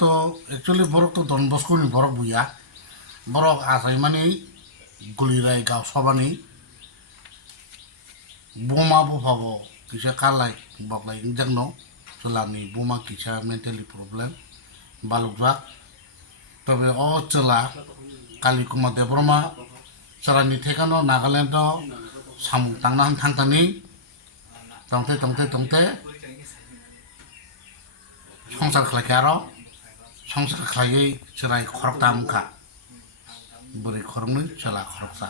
তো একচুয়ালি বরক তো ডন বস্কোনি বরক বুয়া বরক আসাই মানে গুলিরাই গাও সবানি বোমা বুফাবো কিসা কালাই বকলাই ইংজাংনো চলানি বোমা কিসা মেন্টালি প্রবলেম বালুকজাক তবে অ চলা কালিকুমা দেবরমা চারানি ঠেকানো নাগাল্যান্ড সামু টাंना थांतानि तंते संसार खालायखै आरो संसार खालायै चेराय खरक दामखा बोरै खरंनो चला खरकसा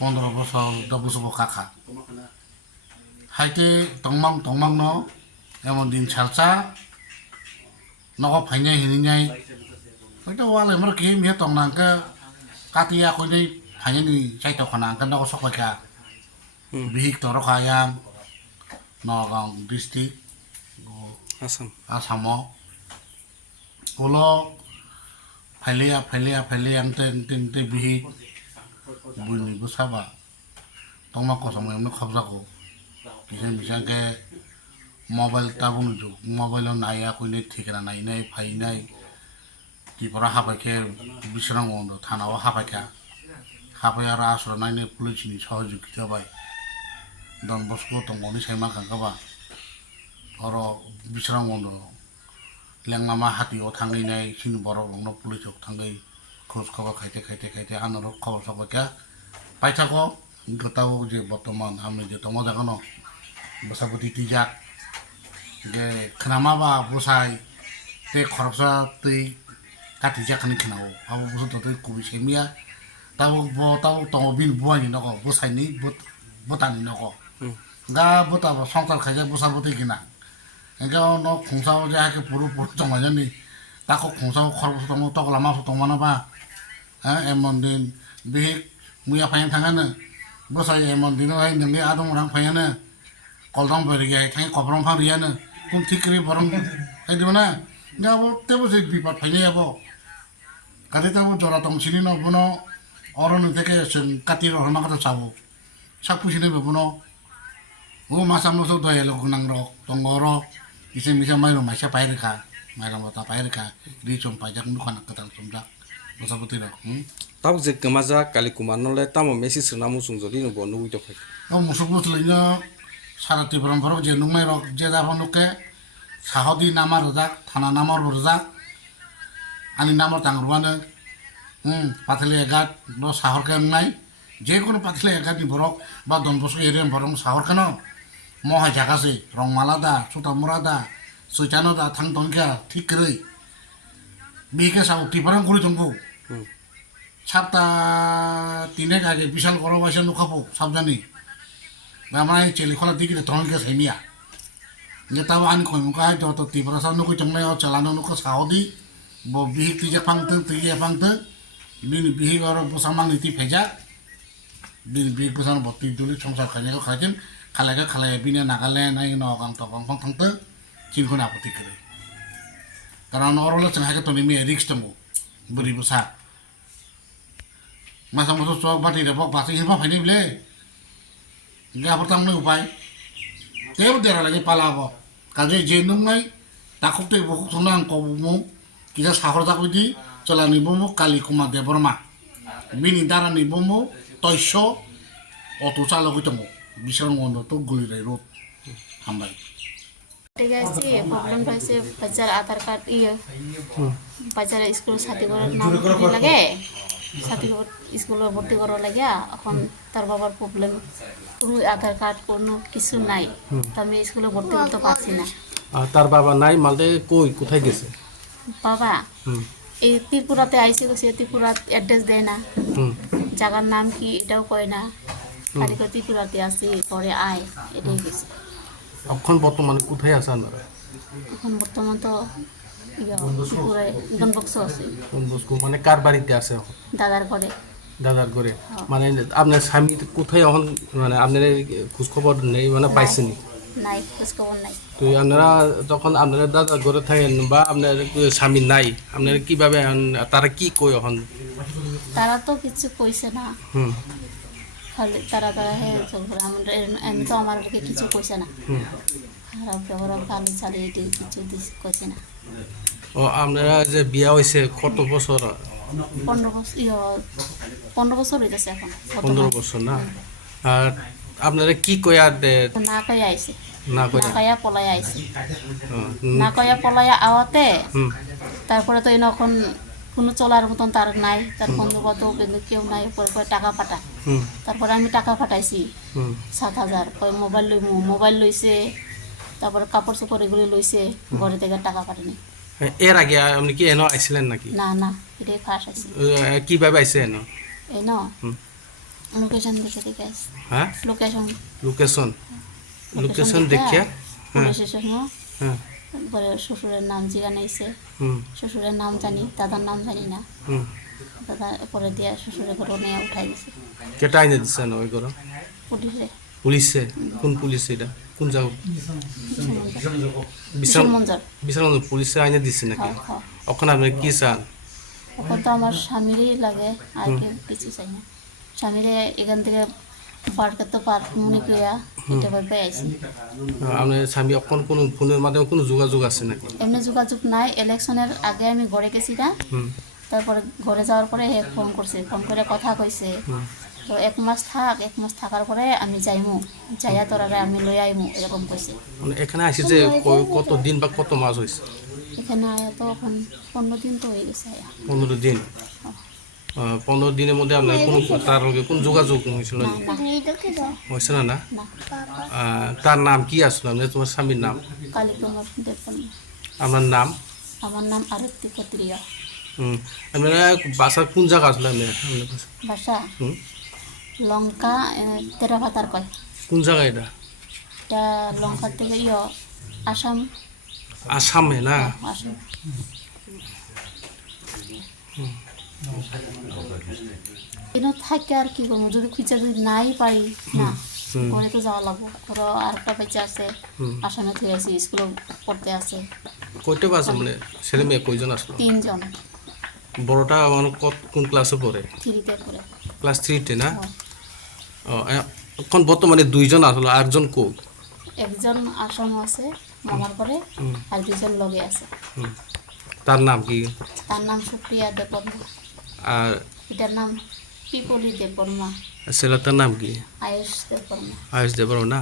15 বছর 10 বছর কাকা হাইতে তংমাং ন এমন দিন ছালচা নগ ফাইনাই হিনিনাই হয়তো ওয়ালে মার কি মিয়া তংনাঙ্কা কাতিয়া কইनै ফাইনানি চাইতো খানাঙ্কা নগ সকাইকা বিহিক তরখায়াম নগাঁও ডিস্ট্রিক্ট आसामाव उलो फाइलिया ते बिहि बुनि बुसाबा तंमा कसम एमनो खबजाको किसे के मोबाइल ताबुन जो मोबाइल नाया कोइने ठिकरा नायनाय फाइनाय तिपरा हाबाके बिसरां वंदो थानाव हाबाका हाबाया रासर नायने पुलिसनि सहयोगिता बाय दन बस्को तंगनि साइमा कांकाबा अरो बिसरां वंदो लेंगामा हातियाव थांनाय सिनि बरक लंनो पुलिसआव थांगै खोज खबर खायते आनर खबर सबका पाइथाको गताव जे बर्तमान आमि जे तमा जागानो बसापति तिजाक जे खनामाबा बसाय ते खरबसा तै काति जाखनि खनाव आबो बसो तै कुबि सेमिया ताव तंग बिन बुआनि नको बसायनि बतानि नको गा बताबो संसार खायजा बसापति किना enggak no khungsao ja ke puru tong aja nih tako khungsao khor tong tok lama tong mana ba emon din bih muya phayan thangana bosai emon din ai ngi adong rang phayana koldong beri ga thai kobrong phang riana kun thikri borong ai dimana nga bo tebo se bipat phayne abo kate tabo jora tong sini no bono oron teke sen katiro hama kata sabo sakpu sini bono o masa muso doya lo kunang rok tongoro isi misa mairo masya pairika mairo mata pairika di chom pajak nukan ketal chomdak bosa putih dok tahu je kemaja kali kumano le tamo mesi senamu sungjodi no bonu itu kai o musuh lino sarati berang je numai rok je dapat nuke sahodi nama rozak thana nama rozak ani nama tangruana pathele agat no sahor ke ngai je kono pathele agat ni borok ba don bosu ere borong sahor kano mohai jakase rong malada suta murada suicano da thang tongka ঠিক করে বিকে সাউ টিপারাং করে জঙ্গো সাতটা তিনে আগে বিশাল বড় বয়সে নুখাবো সাবধানি আমরা চেলি খোলা দিকে তরঙ্গে সেমিয়া যেটাও আন কই মুখা যত টিপারা সাউ নুকই জংলাই চালানো নুকো সাউদি ব বিহি তিজে ফাংতে তিজে ফাংতে বিহি আর বসামাং নীতি ফেজা বিহি বসান বতি দুলি সংসার খাইনাকে খাইছেন खालाय बिनो नागालेण्ड नाय नगां तगां थांते चिनखौ आपत्ति करे कारण अरल जों हाके तनि मे रिक्स दङ बुरि बसा मासा मसो चक बाति रे बक बासि हिबा फाइने बले गाफोर थांनो उपाय तेब देरा लागि पालाबो काजे जे नंगाय ताखुते बखु थना आं कबमु किजा साहर जागोदि चलानि बमु काली कुमार देबरमा बिनि दारानि बमु तयस अटो चालक दङ बिसोर वंदो तो गुलिराय रोड हामबाय ठीक है सी प्रॉब्लम कैसे बच्चा आधार कार्ड ये बच्चा स्कूल साथी को नाम लगे साथी को स्कूल भर्ती करो लगे এখন তার বাবার প্রবলেম কোনো আধার কার্ড কোনো কিছু নাই আমি স্কুলে ভর্তি করতে পারছি না তার বাবা নাই মালদে কই কোথায় গেছে বাবা এই ত্রিপুরাতে আইছে গেছে ত্রিপুরা অ্যাড্রেস দেয় না জায়গার নাম কি এটাও কয় না কারিগর ত্রিপুরাতে আছে পরে আয় এটাই গেছে এখন বর্তমানে কোথায় আছেন আপনারা এখন বর্তমান তো ত্রিপুরায় গনবক্স আছে গনবক্স মানে কার বাড়িতে আছে এখন দাদার ঘরে মানে আপনার স্বামী কোথায় এখন মানে আপনার খোঁজ খবর নেই মানে পাইছেন নাই খোঁজ খবর নাই তো আপনারা যখন আপনারা দাদার ঘরে থাকেন বা আপনার স্বামী নাই আপনারা কিভাবে তারা কি কই এখন তারা তো কিছু কইছে না খালি তারা হে আমি তো আমাদেরকে কিছু কইছে না খারাপ ব্যবহার গালি চালি এটি কিছু কইছে না ও আপনারা যে বিয়া হয়েছে কত বছর? 15 বছর হইতেছে এখন 15 বছর না? আর আপনারা কি কয়া না কয়ে আইছে না না কয়া? কয়া পলাই আইছে হুম, না কয়া পলাই আওয়াতে হুম, তারপরে তো এখন কোনো চলার মতন তার নাই, তার বন্ধু বান্ধব কিন্তু কেউ নাই, পরে কয় টাকা পাঠা। হুম, তারপরে আমি টাকা পাঠাইছি হুম। 7,000, কয় মোবাইল লইমু, মোবাইল লইছে, তারপরে কাপড় চোপড় এগুলি লইছে, ঘরে থেকে টাকা পাঠানি। এর আগে আপনি কি এনো আইছিলেন নাকি? না না, এটাই ফার্স্ট আইছি। কিভাবে আইছে এনো? এই ন হুম। লোকেশন দেখে দেখে আইছি। হ্যাঁ, লোকেশন লোকেশন দেখিয়া? হ্যাঁ, পুলিশ স্টেশন, হ্যাঁ, পরে শ্বশুরের নাম জিজ্ঞানাইছে, হুম, শ্বশুরের নাম জানি, দাদার নাম জানি না। হুম। দাদা পরে দিয়া শ্বশুরের ঘরে নিয়ে উঠাই দিছে কেটা আইনে দিচ্ছেন ওই ঘর? পুলিশে। পুলিশে? কোন পুলিশ এটা? কোন জায়গা? বিশাল মঞ্জর। বিশালগঞ্জ পুলিশে আইনে দিচ্ছে নাকি? হ্যাঁ হ্যাঁ, ওখানে আপনি কি চান? এখন তো আমার স্বামীরই লাগে, আর কেউ কিছু চাই না। স্বামীরে এখান থেকে বার করতে পার মনে করিয়া এটা ভাবে আইসি। আপনার স্বামী এখন কোনো ফোনের মাধ্যমে কোনো যোগাযোগ আছে নাকি? এমনি যোগাযোগ নাই। ইলেকশনের আগে আমি ঘরে গেছি না, হুম, তারপরে ঘরে যাওয়ার পরে হে ফোন করছে, ফোন করে কথা কইছে। হুম। তো 1 মাস থাক, 1 মাস থাকার পরে আমি যাইমু, যাইয়া তোরারে আমি লই আইমু, এরকম কইছে। মানে এখানে আসি যে কত দিন বা কত মাস হয়েছে? এখানে আয়া তো এখন 15 দিন তো হয়ে গেছে আয়া। 15 দিন। 15 দিনের মধ্যে আপনার কোনো তার লগে কোন যোগাযোগ হয়েছিল না না? না হয়েছে না? না। না, তার নাম কি আসলো আপনার, তোমার স্বামীর নাম? কালীকুমার দেববর্মা। আপনার নাম? আমার নাম আরতি ক্ষত্রিয়া। হুম। আপনারা বাসার কোন জায়গা আসলো আপনার? বাসা হুম। লঙ্কা, তেরা ভাতার কয়। কোন জায়গা এটা? এটা লঙ্কার থেকে আসাম। আসামে না? আসাম। এনে থাকে আর কি করবো, যদি খুঁজে যদি নাই পারি না, ঘরে তো যাওয়া লাগবো। ঘরে আর একটা বাচ্চা আছে আসামে থেকে আছে, স্কুলে পড়তে আছে। কয়টা বাসা মানে ছেলে মেয়ে কয়জন আসলো? 3 জন। বড়টা মানে কোন ক্লাসে পড়ে? 3তে পড়ে। ক্লাস 3-তে না? হয়। এখন বর্তমানে 2 জন আসলো, আর একজন কো? একজন আসাম আছে মামার ঘরে, আর 2 জন লগে আছে। হুম। তার নাম কি? তার নাম সুপ্রিয়া দেববর্মা। আর এটার নাম পিপলি দেববর্মা। ছেলেটার নাম কি? আয়ুষ দেববর্মা। আয়ুষ দেবর না?